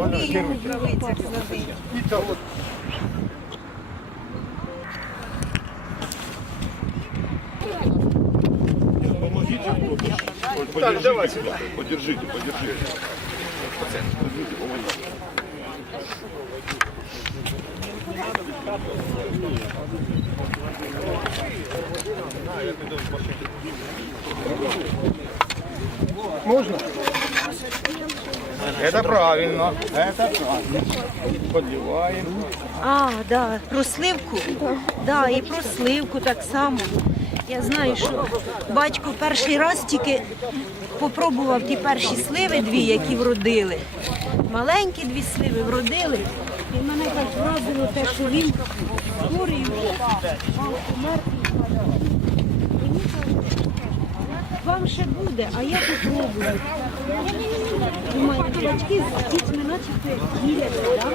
олію в рукавицях сладить. Помогите кто-то. Подержите, подержите, подержите. Подержите, помогите. Можно? Это правильно. Это правильно. Подливаем. А, да, про сливку. Да, і про сливку так само. Я знаю, що батько перший раз тільки попробував ті перші сливи дві, які вродили. Маленькі дві сливи вродили. І мене так вразило те, що він хворий вже, Вам ще буде, а я попробую. Думаю, батьки з дітьми начебто так?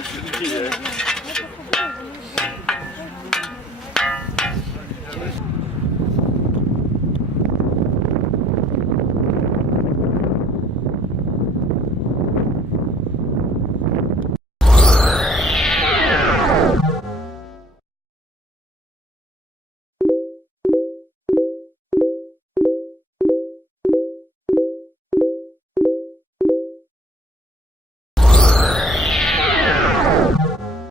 Thank you.